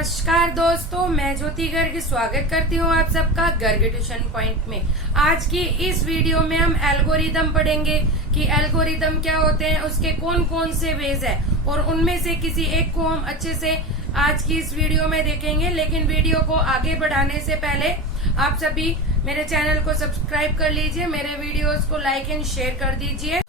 नमस्कार दोस्तों, मैं ज्योति गर्ग स्वागत करती हूँ आप सबका गर्ग ट्यूशन पॉइंट में। आज की इस वीडियो में हम एल्गोरिदम पढ़ेंगे कि एल्गोरिदम क्या होते हैं, उसके कौन कौन से वेज है और उनमें से किसी एक को हम अच्छे से आज की इस वीडियो में देखेंगे। लेकिन वीडियो को आगे बढ़ाने से पहले आप सभी मेरे चैनल को सब्सक्राइब कर लीजिए, मेरे वीडियोज को लाइक एंड शेयर कर दीजिए।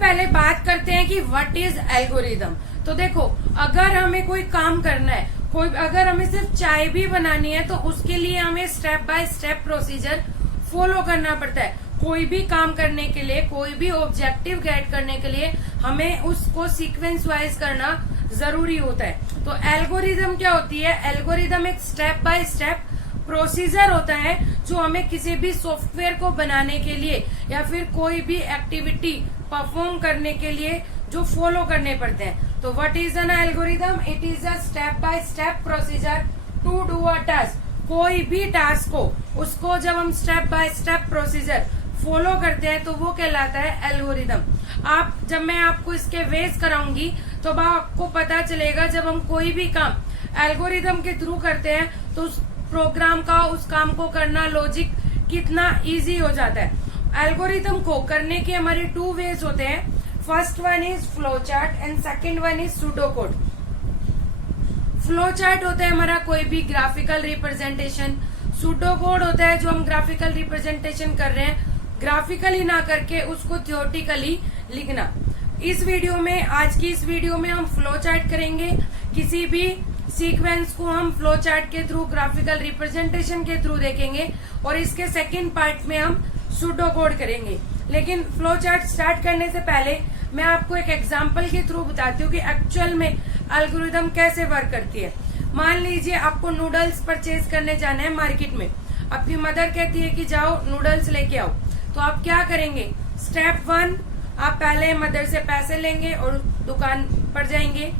पहले बात करते हैं कि व्हाट इज एल्गोरिदम। तो देखो, अगर हमें कोई काम करना है, अगर हमें सिर्फ चाय भी बनानी है तो उसके लिए हमें step by step procedure follow करना पड़ता है। कोई भी काम करने के लिए, कोई भी ऑब्जेक्टिव गेट करने के लिए हमें उसको सीक्वेंस वाइज करना जरूरी होता है। तो एल्गोरिदम क्या होती है? एल्गोरिदम एक स्टेप बाय स्टेप प्रोसीजर होता है जो हमें किसी भी सॉफ्टवेयर को बनाने के लिए या फिर कोई भी एक्टिविटी परफॉर्म करने के लिए जो फॉलो करने पड़ते हैं। तो what is an algorithm? It is a step by step procedure to do a task. कोई भी टास्क को, उसको जब हम step by step procedure follow करते हैं तो वो कहलाता है एल्गोरिदम। जब मैं आपको इसके वेज कराऊंगी तो आपको पता चलेगा, जब हम कोई भी काम एल्गोरिदम के थ्रू करते हैं तो उस प्रोग्राम का, उस काम को करना, लॉजिक कितना इजी हो जाता है। एल्गोरिदम को करने के हमारे टू वेज होते हैं। First one is flow chart and second one is pseudo code. Flow chart होता है हमारा कोई भी ग्राफिकल रिप्रेजेंटेशन। सूडो कोड होता है जो हम ग्राफिकल रिप्रेजेंटेशन कर रहे हैं, ग्राफिकली ना करके उसको थियोरेटिकली लिखना। इस वीडियो में, आज की इस वीडियो में हम फ्लो चार्ट करेंगे। किसी भी सीक्वेंस को हम फ्लो चार्ट के थ्रू, ग्राफिकल रिप्रेजेंटेशन के थ्रू देखेंगे और इसके सेकंड पार्ट में हम सूडो कोड करेंगे। लेकिन फ्लो चार्ट स्टार्ट करने से पहले मैं आपको एक एग्जांपल के थ्रू बताती हूँ कि एक्चुअल में एल्गोरिदम कैसे वर्क करती है। मान लीजिए आपको नूडल्स परचेज करने जाना है मार्केट में। आपकी मदर कहती है कि जाओ नूडल्स लेके आओ, तो आप क्या करेंगे? स्टेप वन, आप पहले मदर से पैसे लेंगे और दुकान पर जाएंगे।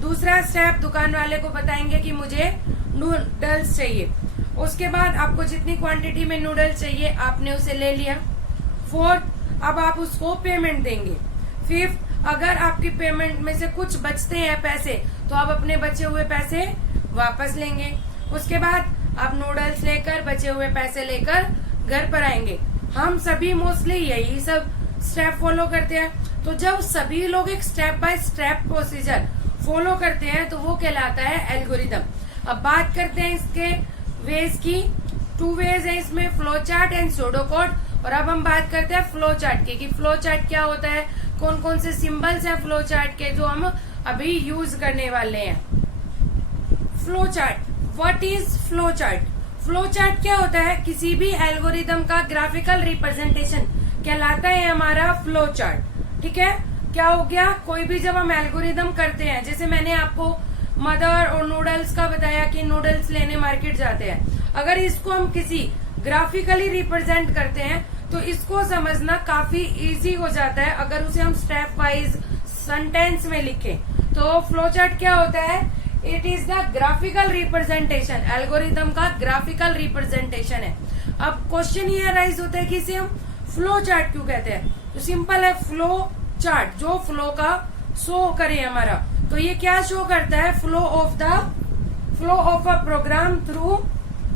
दूसरा स्टेप, दुकान वाले को बताएंगे कि मुझे नूडल्स चाहिए। उसके बाद आपको जितनी क्वांटिटी में नूडल्स चाहिए आपने उसे ले लिया। फोर्थ, अब आप उसको पेमेंट देंगे। फिफ्थ, अगर आपकी पेमेंट में से कुछ बचते हैं पैसे तो आप अपने बचे हुए पैसे वापस लेंगे। उसके बाद आप नूडल्स लेकर, बचे हुए पैसे लेकर घर पर आएंगे। हम सभी मोस्टली यही सब स्टेप फॉलो करते हैं। तो जब सभी लोग एक step by step procedure follow करते हैं तो वो कहलाता है एल्गोरिदम। अब बात करते हैं इसके वेज की। टू वेज है इसमें, flow chart and pseudo code. और अब हम बात करते हैं फ्लो चार्ट की कि फ्लो चार्ट क्या होता है, कौन कौन से सिंबल्स हैं फ्लो चार्ट के जो हम अभी यूज करने वाले हैं। Flow chart, what is flow chart? Flow chart क्या होता है? किसी भी एल्गोरिदम का ग्राफिकल रिप्रेजेंटेशन कहलाता है हमारा फ्लो चार्ट। ठीक है, क्या हो गया? कोई भी जब हम एल्गोरिदम करते हैं, जैसे मैंने आपको मदर और नूडल्स का बताया कि नूडल्स लेने मार्केट जाते हैं, अगर इसको हम किसी ग्राफिकली रिप्रेजेंट करते हैं तो इसको समझना काफी इजी हो जाता है अगर उसे हम स्टेप वाइज सेंटेंस में लिखें। तो फ्लो चार्ट क्या होता है? It is the graphical representation. Algorithm का ग्राफिकल रिप्रेजेंटेशन है। अब क्वेश्चन ये राइज होता है कि इसे हम फ्लो चार्ट क्यों कहते हैं? तो सिंपल है, फ्लो चार्ट जो फ्लो का शो करे हमारा, तो ये क्या शो करता है? Flow of a program through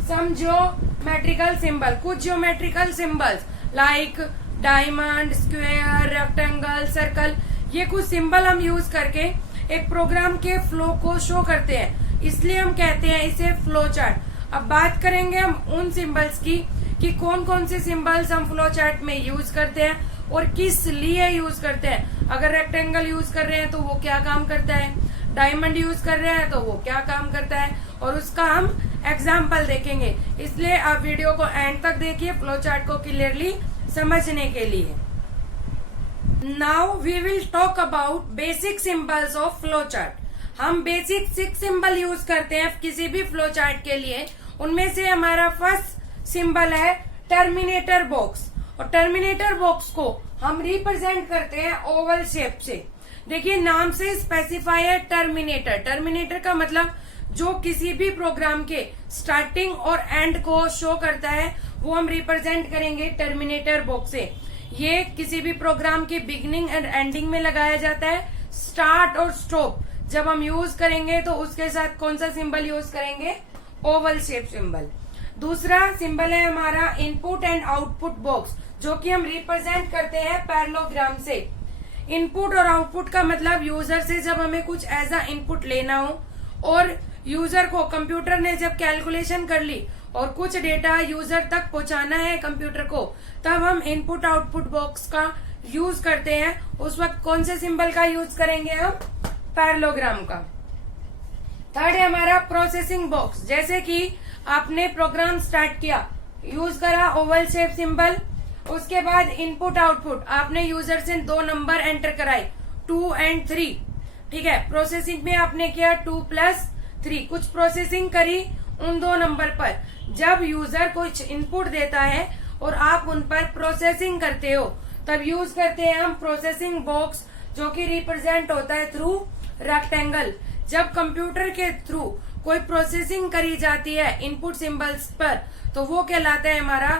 some geometrical symbol. कुछ geometrical symbols like diamond, square, rectangle, circle, ये कुछ सिंबल हम यूज करके एक प्रोग्राम के फ्लो को शो करते हैं, इसलिए हम कहते हैं इसे फ्लो चार्ट। अब बात करेंगे हम उन सिंबल्स की कि कौन कौन से सिंबल्स हम फ्लो चार्ट में यूज करते हैं और किस लिए यूज करते हैं। अगर रेक्टेंगल यूज कर रहे हैं तो वो क्या काम करता है, डायमंड यूज कर रहे हैं तो वो क्या काम करता है, और उसका हम एग्जाम्पल देखेंगे। इसलिए आप वीडियो को एंड तक देखिए फ्लो चार्ट को क्लियरली समझने के लिए। Now we will talk about basic symbols of flow chart. हम बेसिक 6 सिंबल यूज करते हैं किसी भी फ्लो चार्ट के लिए। उनमें से हमारा फर्स्ट सिंबल है टर्मिनेटर बॉक्स। और टर्मिनेटर बॉक्स को हम रिप्रेजेंट करते हैं ओवल शेप से। देखिए नाम से स्पेसिफाई है टर्मिनेटर। टर्मिनेटर का मतलब जो किसी भी प्रोग्राम के स्टार्टिंग और एंड को शो करता है वो हम रिप्रेजेंट करेंगे टर्मिनेटर बॉक्स से। ये किसी भी प्रोग्राम के बिगिनिंग एंड एंडिंग में लगाया जाता है। स्टार्ट और स्टॉप जब हम यूज करेंगे तो उसके साथ कौन सा सिंबल यूज करेंगे? Oval shape symbol. दूसरा सिंबल है हमारा इनपुट एंड आउटपुट बॉक्स, जो कि हम रिप्रेजेंट करते हैं पैरेललोग्राम से। इनपुट और आउटपुट का मतलब यूजर से जब हमें कुछ ऐसा इनपुट लेना हो और यूजर को कंप्यूटर ने जब कैलकुलेशन कर ली और कुछ डेटा यूजर तक पहुंचाना है कंप्यूटर को, तब हम इनपुट आउटपुट बॉक्स का यूज करते हैं। उस वक्त कौन से सिंबल का यूज करेंगे हम? पैरेललोग्राम का। थर्ड है हमारा प्रोसेसिंग बॉक्स। जैसे कि आपने प्रोग्राम स्टार्ट किया, यूज करा ओवल शेप सिंबल, उसके बाद इनपुट आउटपुट आपने यूजर से 2 नंबर एंटर कराए 2 and 3, ठीक है। प्रोसेसिंग में आपने किया 2 + 3, कुछ प्रोसेसिंग करी उन 2 नंबर पर। जब यूजर कुछ इनपुट देता है और आप उन पर प्रोसेसिंग करते हो, तब यूज करते हैं हम प्रोसेसिंग बॉक्स, जो कि रिप्रेजेंट होता है थ्रू रेक्टेंगल। जब कंप्यूटर के थ्रू कोई प्रोसेसिंग करी जाती है इनपुट सिंबल्स पर, तो वो कहलाता है हमारा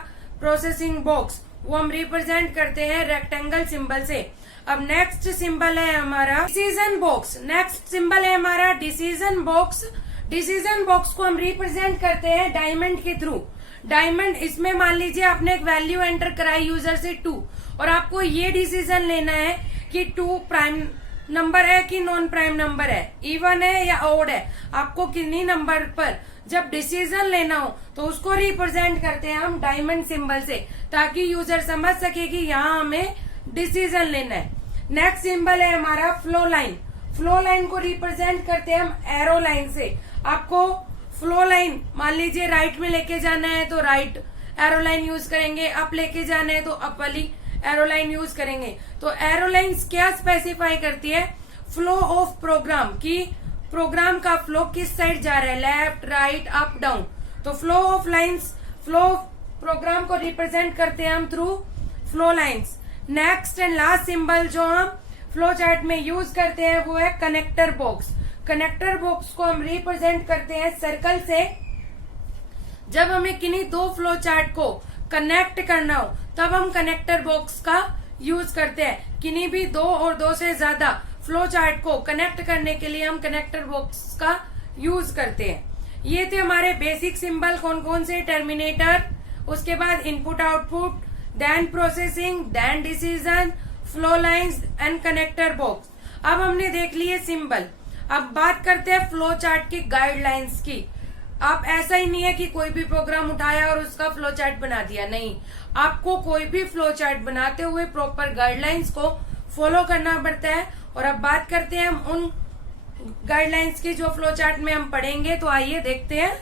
प्रोसेसिंग बॉक्स। वो हम रिप्रेजेंट करते हैं रेक्टेंगल सिंबल से। अब नेक्स्ट सिंबल है हमारा डिसीजन बॉक्स। नेक्स्ट सिंबल है हमारा डिसीजन बॉक्स। डिसीजन बॉक्स को हम रिप्रेजेंट करते हैं डायमंड के थ्रू। डायमंड, इसमें मान लीजिए आपने एक वैल्यू एंटर कराई यूजर से 2, और आपको ये डिसीजन लेना है कि 2 प्राइम नंबर है कि नॉन प्राइम नंबर है, इवन है या ऑड है। आपको किन्हीं नंबर पर जब डिसीजन लेना हो तो उसको रिप्रेजेंट करते हैं हम डायमंड सिंबल से, ताकि यूजर समझ सके कि यहाँ हमें डिसीजन लेना है। नेक्स्ट सिंबल है हमारा फ्लो लाइन। फ्लो लाइन को रिप्रेजेंट करते हैं हम एरो लाइन से। आपको फ्लो लाइन मान लीजिए राइट में लेके जाना है तो राइट एरो लाइन यूज करेंगे, अप लेके जाना है तो अप वाली एरो लाइन यूज करेंगे। तो एरो लाइन्स क्या स्पेसिफाई करती है? फ्लो ऑफ प्रोग्राम, की प्रोग्राम का फ्लो किस साइड जा रहा है, लेफ्ट राइट अप डाउन। तो flow of lines, flow of program को रिप्रेजेंट करते हैं हम through flow lines. Next and last symbol जो हम फ्लो चार्ट में यूज करते हैं वो है कनेक्टर बॉक्स। कनेक्टर बॉक्स को हम रिप्रेजेंट करते हैं सर्कल से। जब हमें किन्हीं 2 फ्लो चार्ट को कनेक्ट करना हो तब हम कनेक्टर बॉक्स का यूज करते हैं। किन्हीं भी 2 और 2 से ज्यादा फ्लो चार्ट को कनेक्ट करने के लिए हम कनेक्टर बॉक्स का यूज करते हैं। ये थे हमारे बेसिक सिंबल, कौन कौन से? टर्मिनेटर, उसके बाद input output, then processing, then decision, flow lines and connector box. अब हमने देख लिए सिंबल। अब बात करते हैं फ्लो चार्ट की गाइडलाइंस की। आप ऐसा ही नहीं है कि कोई भी प्रोग्राम उठाया और उसका फ्लो चार्ट बना दिया, नहीं। आपको कोई भी फ्लो चार्ट बनाते हुए प्रॉपर गाइडलाइंस को फॉलो करना पड़ता है। और अब बात करते हैं हम उन गाइडलाइंस की जो फ्लो चार्ट में हम पढ़ेंगे। तो आइए देखते हैं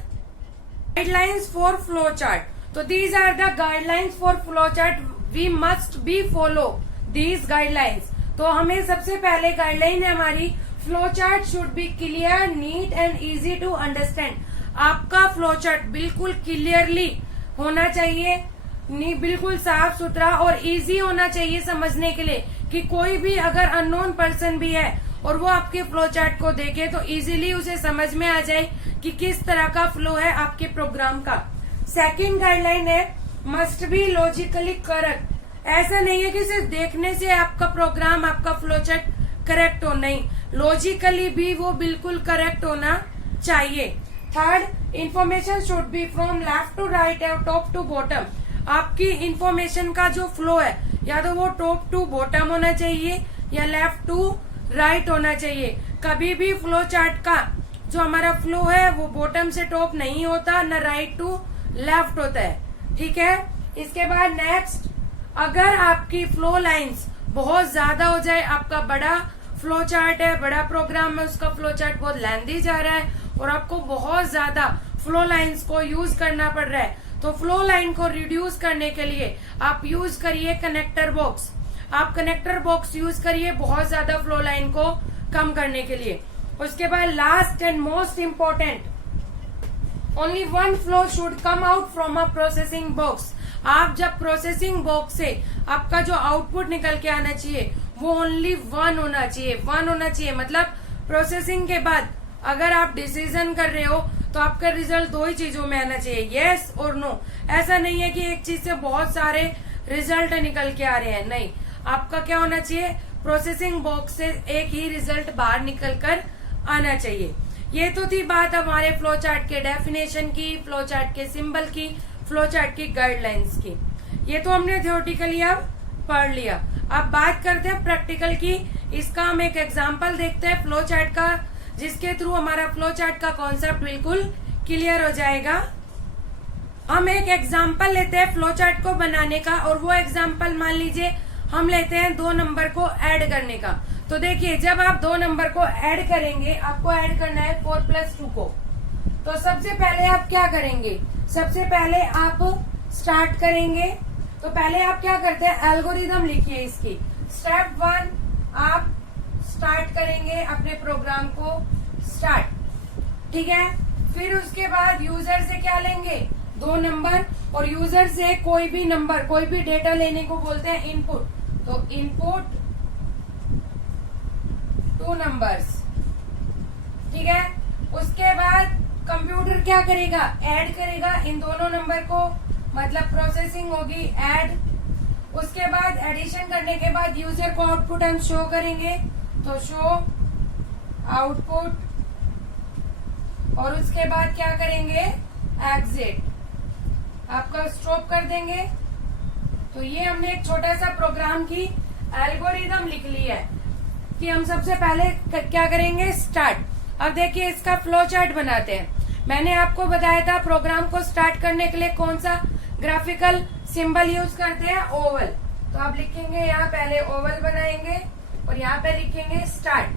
गाइडलाइंस फॉर फ्लो चार्ट। तो these are the guidelines for flow chart, we must be follow these guidelines. तो हमें सबसे पहले गाइडलाइन है हमारी, flow chart should be clear, neat and easy to understand. आपका फ्लो चार्ट बिल्कुल क्लियरली होना चाहिए, बिल्कुल साफ सुथरा और इजी होना चाहिए समझने के लिए, कि कोई भी अगर अननोन पर्सन भी है और वो आपके फ्लो चार्ट को देखे तो इजीली उसे समझ में आ जाए कि किस तरह का फ्लो है आपके प्रोग्राम का। सेकंड गाइडलाइन है, मस्ट बी लॉजिकली करेक्ट। ऐसा नहीं है कि सिर्फ देखने से आपका प्रोग्राम, आपका फ्लो चार्ट करेक्ट हो, नहीं, लॉजिकली भी वो बिल्कुल करेक्ट होना चाहिए। Third, information should be from left to right और टॉप टू बॉटम। आपकी इंफॉर्मेशन का जो फ्लो है या तो वो टॉप टू बॉटम होना चाहिए या लेफ्ट टू राइट होना चाहिए। कभी भी फ्लो चार्ट का जो हमारा फ्लो है वो बॉटम से टॉप नहीं होता, न राइट टू लेफ्ट होता है, ठीक है। इसके बाद नेक्स्ट, अगर आपकी फ्लो लाइंस बहुत ज्यादा हो जाए, आपका बड़ा फ्लो चार्ट है, बड़ा प्रोग्राम है, उसका फ्लो चार्ट बहुत लेंथी जा रहा है और आपको बहुत ज्यादा फ्लो लाइंस को यूज करना पड़ रहा है, तो फ्लो लाइन को रिड्यूस करने के लिए आप यूज करिए कनेक्टर बॉक्स। आप कनेक्टर बॉक्स यूज करिए बहुत ज्यादा फ्लो लाइन को कम करने के लिए। उसके बाद last and most important, only one flow should come out from a processing box. आप जब प्रोसेसिंग बॉक्स से आपका जो आउटपुट निकल के आना चाहिए वो ओनली 1 होना चाहिए, 1 होना चाहिए। मतलब प्रोसेसिंग के बाद अगर आप डिसीजन कर रहे हो तो आपका रिजल्ट 2 ही चीजों में आना चाहिए, यस और नो। ऐसा नहीं है कि एक चीज से बहुत सारे रिजल्ट निकल के आ रहे हैं, नहीं। आपका क्या होना चाहिए, प्रोसेसिंग बॉक्स से एक ही रिजल्ट बाहर निकल कर आना चाहिए। ये तो थी बात हमारे फ्लो चार्ट के डेफिनेशन की, फ्लो चार्ट के सिंबल की, फ्लो चार्ट की गाइडलाइंस की। ये तो हमने थ्योरेटिकली अब पढ़ लिया। अब बात करते हैं प्रैक्टिकल की। इसका हम एक एग्जाम्पल देखते हैं फ्लो चार्ट का, जिसके थ्रू हमारा फ्लो चार्ट का कॉन्सेप्ट बिल्कुल क्लियर हो जाएगा। हम एक एग्जाम्पल लेते हैं फ्लो चार्ट को बनाने का, और वो एग्जाम्पल मान लीजिए हम लेते हैं 2 नंबर को ऐड करने का। तो देखिए, जब आप 2 नंबर को ऐड करेंगे, आपको ऐड करना है 4 + 2 को। तो सबसे पहले आप क्या करेंगे, सबसे पहले आप स्टार्ट करेंगे। तो पहले आप क्या करते हैं, एल्गोरिदम लिखिए इसकी। स्टेप 1 आप स्टार्ट करेंगे अपने प्रोग्राम को, स्टार्ट, ठीक है। फिर उसके बाद यूजर से क्या लेंगे, 2 नंबर, और यूजर से कोई भी नंबर, कोई भी डेटा लेने को बोलते हैं इनपुट। तो इनपुट 2 नंबर्स, ठीक है। उसके बाद कंप्यूटर क्या करेगा, ऐड करेगा इन दोनों नंबर को, मतलब प्रोसेसिंग होगी ऐड। उसके बाद एडिशन करने के बाद यूजर को आउटपुट हम शो करेंगे, तो शो आउटपुट, और उसके बाद क्या करेंगे, एग्जिट, आपका स्टॉप कर देंगे। तो ये हमने एक छोटा सा प्रोग्राम की एल्गोरिदम लिख ली है कि हम सबसे पहले क्या करेंगे, स्टार्ट। अब देखिए इसका फ्लो चार्ट बनाते हैं। मैंने आपको बताया था प्रोग्राम को स्टार्ट करने के लिए कौन सा ग्राफिकल सिंबल यूज करते हैं, ओवल। तो आप लिखेंगे यहाँ पहले ओवल बनाएंगे, और यहाँ पे लिखेंगे स्टार्ट,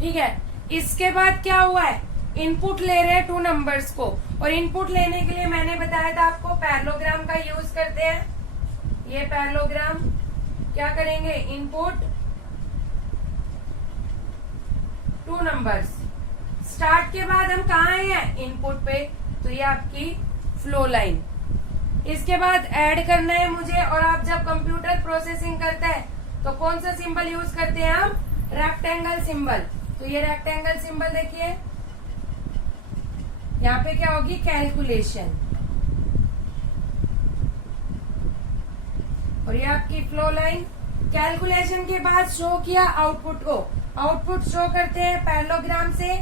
ठीक है। इसके बाद क्या हुआ है, इनपुट ले रहे हैं 2 नंबर्स को, और इनपुट लेने के लिए मैंने बताया था आपको पैरेललोग्राम का यूज करते हैं। ये पैरेललोग्राम क्या करेंगे, इनपुट 2 नंबर्स। स्टार्ट के बाद हम कहाँ हैं, इनपुट पे, तो ये आपकी फ्लो लाइन। इसके बाद ऐड करना है मुझे, और आप जब कंप्यूटर प्रोसेसिंग करता है तो कौन सा सिंबल यूज करते हैं हम, रेक्टेंगल सिंबल। तो ये रेक्टेंगल सिंबल देखिए, यहाँ पे क्या होगी, कैलकुलेशन, और ये आपकी फ्लो लाइन। कैलकुलेशन के बाद शो किया आउटपुट को, आउटपुट शो करते हैं पैरेललोग्राम से।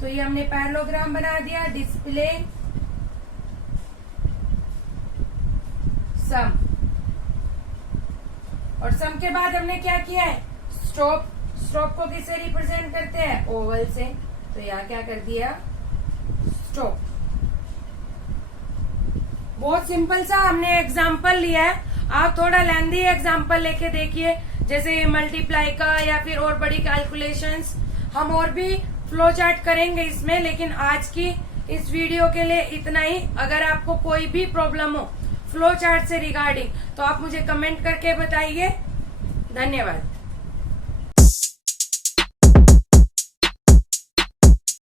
तो ये हमने पैरेललोग्राम बना दिया, डिस्प्ले सम, और सम के बाद हमने क्या किया है, स्टॉप। स्टॉप को किससे रिप्रेजेंट करते हैं, ओवल से। तो यहाँ क्या कर दिया, स्टॉप। बहुत सिंपल सा हमने एग्जाम्पल लिया है, आप थोड़ा लेंथी एग्जाम्पल लेके देखिए, जैसे मल्टीप्लाई का या फिर और बड़ी कैलकुलेशंस। हम और भी फ्लो चार्ट करेंगे इसमें, लेकिन आज की इस वीडियो के लिए इतना ही। अगर आपको कोई भी प्रॉब्लम हो फ्लो चार्ट से रिगार्डिंग, तो आप मुझे कमेंट करके बताइए। धन्यवाद।